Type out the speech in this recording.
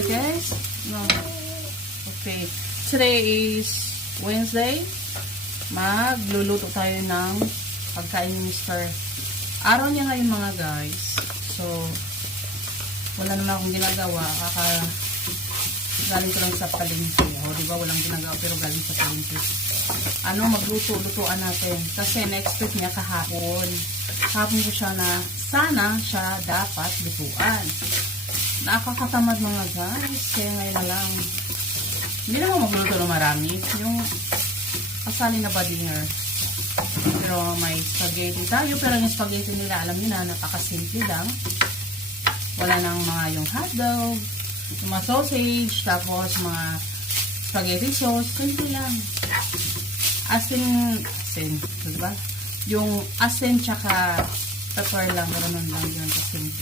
guys? No. Okay. Today is Wednesday. Magluluto tayo ng pagkain ni Mr. Araw niya ngayon mga guys. So, wala naman akong ginagawa. Galing ko lang sa palengke. O, diba? Walang ginagawa pero galing sa palengke. Magluto-lutuan natin. Kasi next week niya kahapon. Kahapon ko siya na sana siya dapat lutuan. Nakakatamad mga guys. Kaya ngayon na lang. Hindi naman magluto ng marami. Yung kasali na ba dinner. Pero may spaghetti tayo. Pero yung spaghetti nila, alam niyo na, napakasimple lang. Wala nang mga yung hotdog, yung mga sausage, tapos mga spaghetti sauce. Simple lang. Asin, diba? Yung asin tsaka pepper lang, gano'n lang yun kasimple.